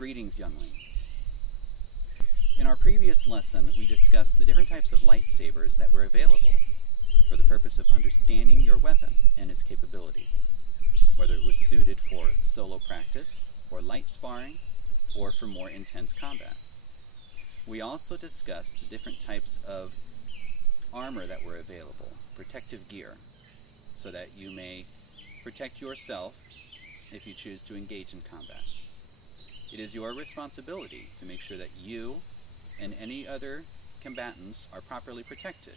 Greetings, youngling. In our previous lesson, we discussed the different types of lightsabers that were available for the purpose of understanding your weapon and its capabilities, whether it was suited for solo practice, or light sparring, or for more intense combat. We also discussed the different types of armor that were available, protective gear, so that you may protect yourself if you choose to engage in combat. It is your responsibility to make sure that you and any other combatants are properly protected,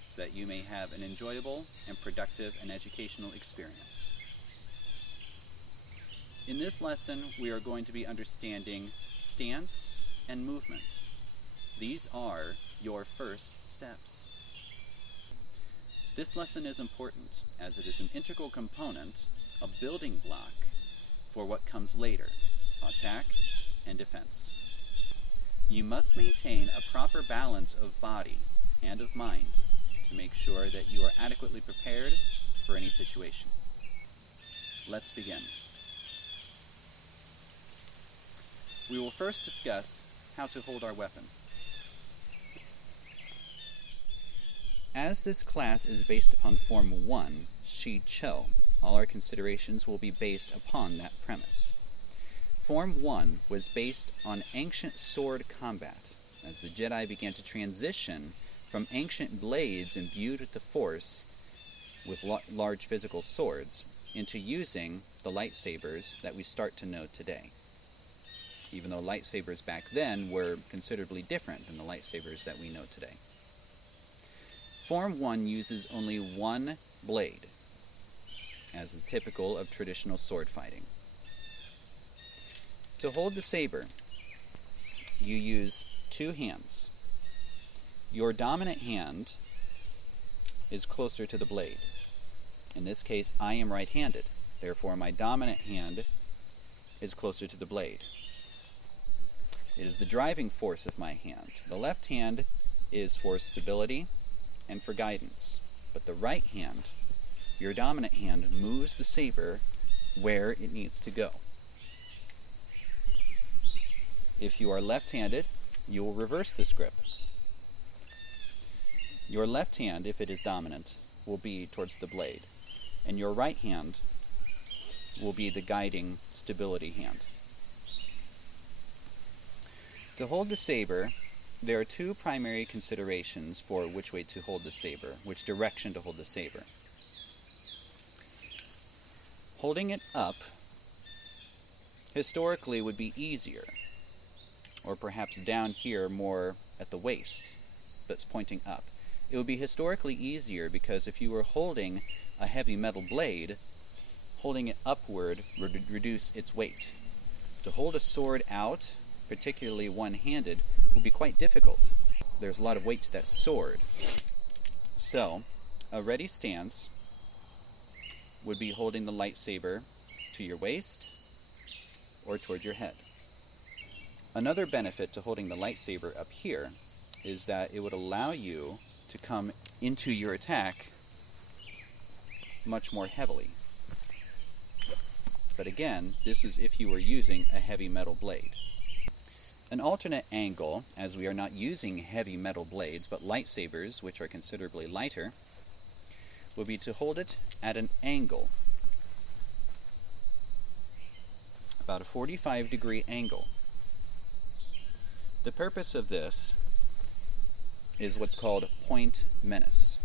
so that you may have an enjoyable and productive and educational experience. In this lesson, we are going to be understanding stance and movement. These are your first steps. This lesson is important as it is an integral component, a building block for what comes later, attack and defense. You must maintain a proper balance of body and of mind to make sure that you are adequately prepared for any situation. Let's begin. We will first discuss how to hold our weapon. As this class is based upon Form 1, Shii, all our considerations will be based upon that premise. Form 1 was based on ancient sword combat, as the Jedi began to transition from ancient blades imbued with the Force with large physical swords into using the lightsabers that we start to know today. Even though lightsabers back then were considerably different than the lightsabers that we know today. Form 1 uses only one blade, as is typical of traditional sword fighting. To hold the saber, you use two hands. Your dominant hand is closer to the blade. In this case, I am right-handed. Therefore, my dominant hand is closer to the blade. It is the driving force of my hand. The left hand is for stability and for guidance, but the right hand, your dominant hand, moves the saber where it needs to go. If you are left-handed, you will reverse this grip. Your left hand, if it is dominant, will be towards the blade, and your right hand will be the guiding stability hand. To hold the saber, there are two primary considerations for which way to hold the saber, which direction to hold the saber. Holding it up historically would be easier, or perhaps down here more at the waist, that's pointing up. It would be historically easier because if you were holding a heavy metal blade, holding it upward would reduce its weight. To hold a sword out, particularly one-handed, will be quite difficult. There's a lot of weight to that sword. So, a ready stance would be holding the lightsaber to your waist or toward your head. Another benefit to holding the lightsaber up here is that it would allow you to come into your attack much more heavily. But again, this is if you were using a heavy metal blade. An alternate angle, as we are not using heavy metal blades, but lightsabers, which are considerably lighter, would be to hold it at an angle, about a 45-degree angle. The purpose of this is what's called point menace.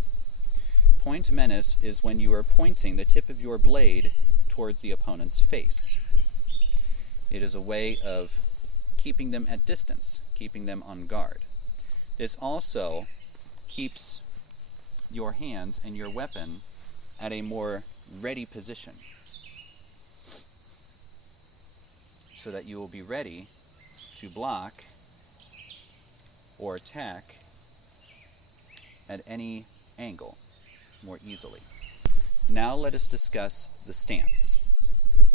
Point menace is when you are pointing the tip of your blade toward the opponent's face. It is a way of keeping them at distance, keeping them on guard. This also keeps your hands and your weapon at a more ready position, so that you will be ready to block or attack at any angle more easily. Now let us discuss the stance,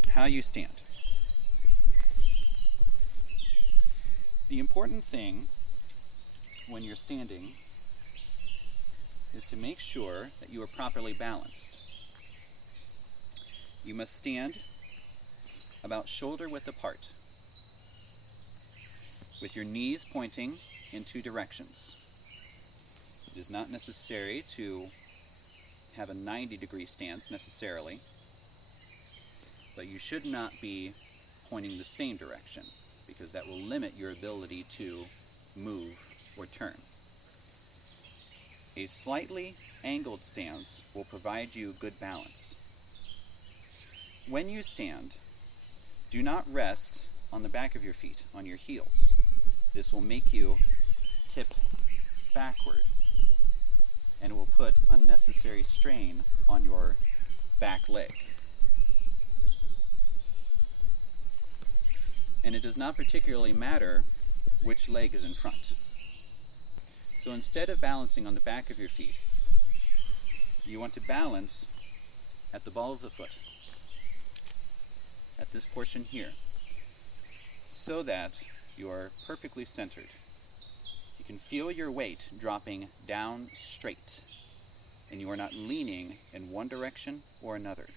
how you stand. The important thing when you're standing is to make sure that you are properly balanced. You must stand about shoulder width apart. with your knees pointing in two directions. It is not necessary to have a 90-degree stance necessarily, but you should not be pointing the same direction because that will limit your ability to move or turn. A slightly angled stance will provide you good balance. When you stand, do not rest on the back of your feet, on your heels. This will make you tip backward and it will put unnecessary strain on your back leg. And it does not particularly matter which leg is in front. So instead of balancing on the back of your feet, you want to balance at the ball of the foot, at this portion here, so that you are perfectly centered. You can feel your weight dropping down straight, and you are not leaning in one direction or another.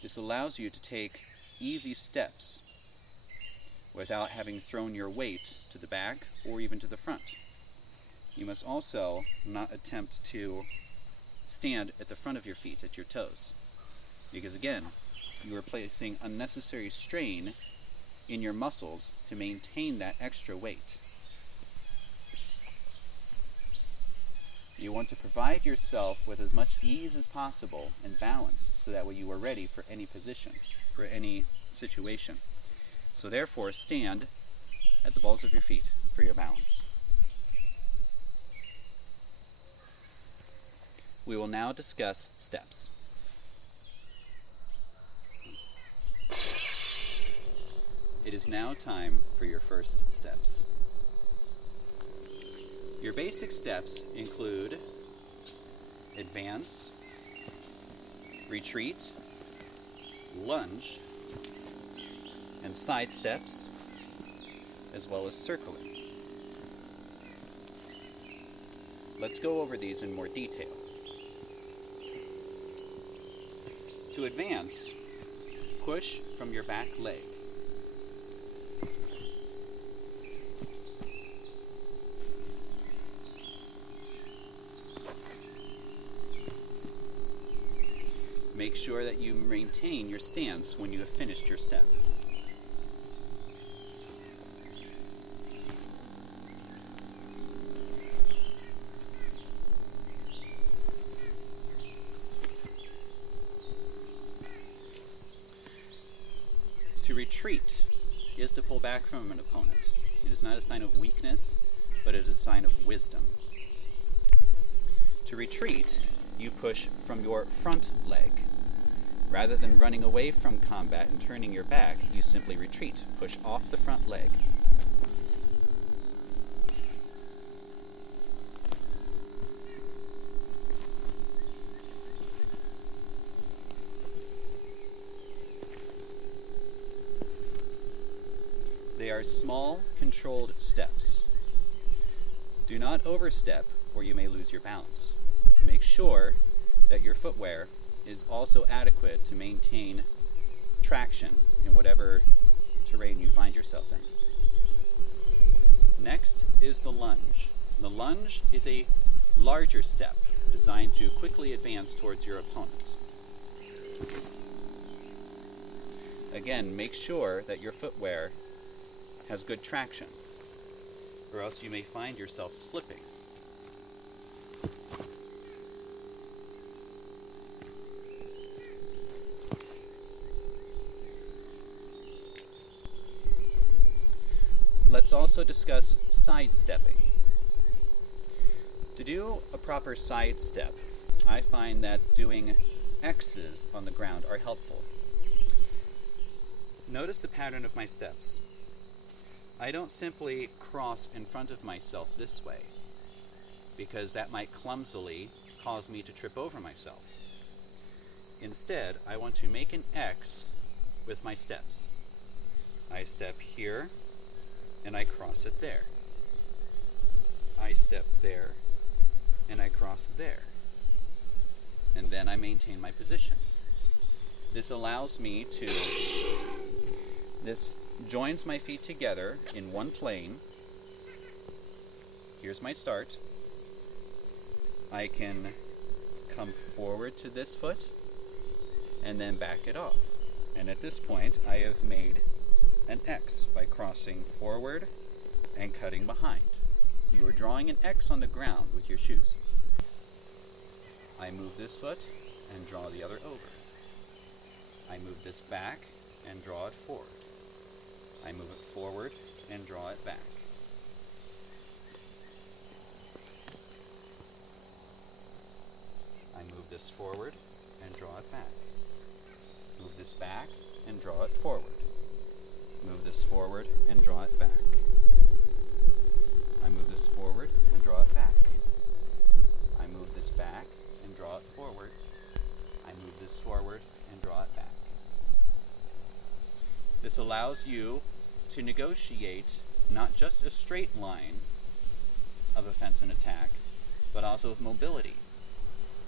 This allows you to take easy steps without having thrown your weight to the back or even to the front. You must also not attempt to stand at the front of your feet, at your toes, because again, you are placing unnecessary strain in your muscles to maintain that extra weight. You want to provide yourself with as much ease as possible and balance so that way you are ready for any position, for any situation. So therefore, stand at the balls of your feet for your balance. We will now discuss steps. It is now time for your first steps. Your basic steps include advance, retreat, lunge, and side steps, as well as circling. Let's go over these in more detail. To advance, push from your back leg. Make sure that you maintain your stance when you have finished your step. To retreat is to pull back from an opponent. It is not a sign of weakness, but it is a sign of wisdom. To retreat, you push from your front leg. Rather than running away from combat and turning your back, you simply retreat. Push off the front leg. They are small, controlled steps. Do not overstep or you may lose your balance. Make sure that your footwear is also adequate to maintain traction in whatever terrain you find yourself in. Next is the lunge. The lunge is a larger step designed to quickly advance towards your opponent. Again, make sure that your footwear has good traction, or else you may find yourself slipping. Let's also discuss sidestepping. To do a proper sidestep, I find that doing X's on the ground are helpful. Notice the pattern of my steps. I don't simply cross in front of myself this way, because that might clumsily cause me to trip over myself. Instead, I want to make an X with my steps. I step here, and I cross it there. I step there, and I cross there. and then I maintain my position. This allows me to, this joins my feet together in one plane. Here's my start. I can come forward to this foot and then back it off. And at this point, I have made an X by crossing forward and cutting behind. You are drawing an X on the ground with your shoes. I move this foot and draw the other over. I move this back and draw it forward. I move it forward and draw it back. I move this forward and draw it back. Move this back and draw it forward. Move this forward and draw it back. I move this forward and draw it back. I move this back and draw it forward. I move this forward and draw it back. This allows you to negotiate not just a straight line of offense and attack, but also of mobility,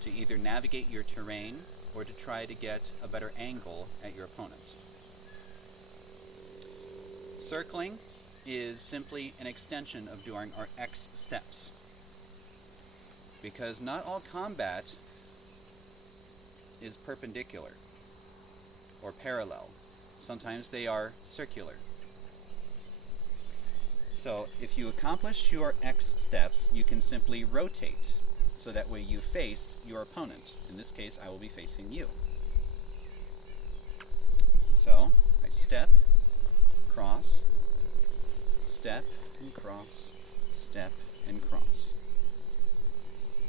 to either navigate your terrain or to try to get a better angle at your opponent. Circling is simply an extension of doing our X steps, because not all combat is perpendicular or parallel. Sometimes they are circular. So if you accomplish your X steps, you can simply rotate, so that way you face your opponent. In this case, I will be facing you. So I step, cross, step and cross, step and cross.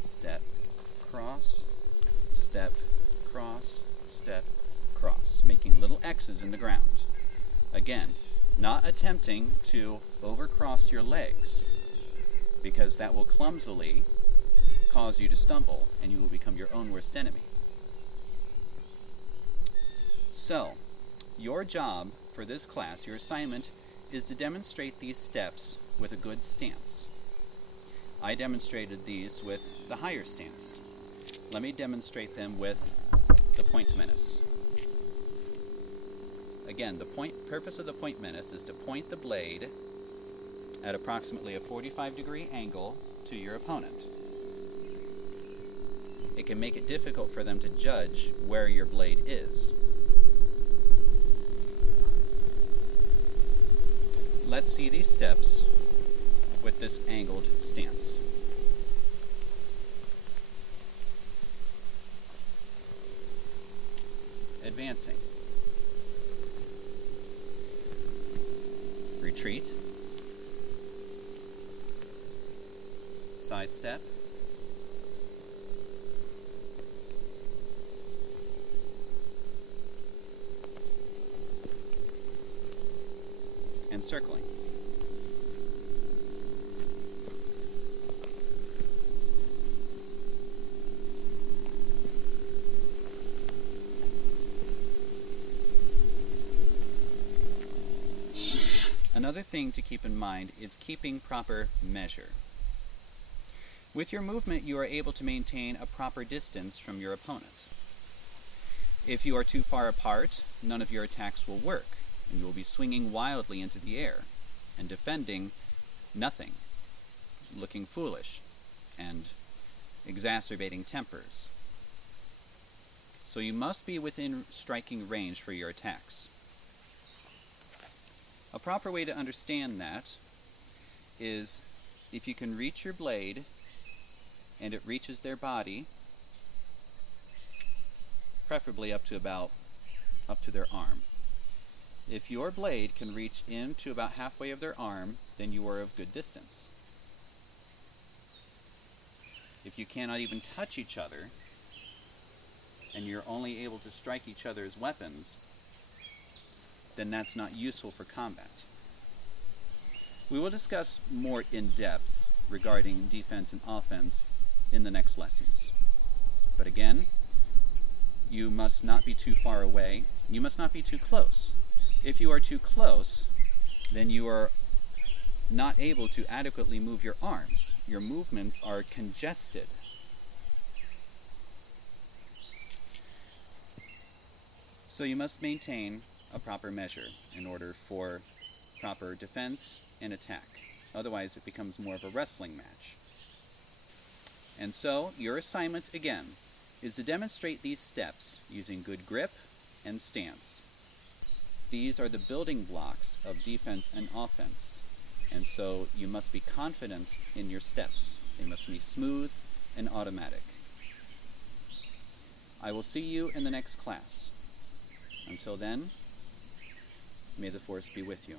Step, cross, step, cross, step, cross, making little X's in the ground. Again, not attempting to overcross your legs, because that will clumsily cause you to stumble and you will become your own worst enemy. So, your job for this class, your assignment, is to demonstrate these steps with a good stance. I demonstrated these with the higher stance. Let me demonstrate them with the point menace. Again, the purpose of the point menace is to point the blade at approximately a 45-degree angle to your opponent. It can make it difficult for them to judge where your blade is. Let's see these steps with this angled stance. Advancing. Retreat. Sidestep. And circling. Another thing to keep in mind is keeping proper measure. With your movement, you are able to maintain a proper distance from your opponent. If you are too far apart, none of your attacks will work, and you will be swinging wildly into the air and defending nothing, looking foolish and exacerbating tempers. So you must be within striking range for your attacks. A proper way to understand that is if you can reach your blade and it reaches their body, preferably up to their arm. If your blade can reach into about halfway of their arm, then you are of good distance. If you cannot even touch each other and you're only able to strike each other's weapons, then that's not useful for combat. We will discuss more in depth regarding defense and offense in the next lessons. But again, you must not be too far away. You must not be too close. If you are too close, then you are not able to adequately move your arms. Your movements are congested. So you must maintain a proper measure in order for proper defense and attack. Otherwise, it becomes more of a wrestling match. And so, your assignment, again, is to demonstrate these steps using good grip and stance. These are the building blocks of defense and offense. And so, you must be confident in your steps. They must be smooth and automatic. I will see you in the next class. Until then, may the Force be with you.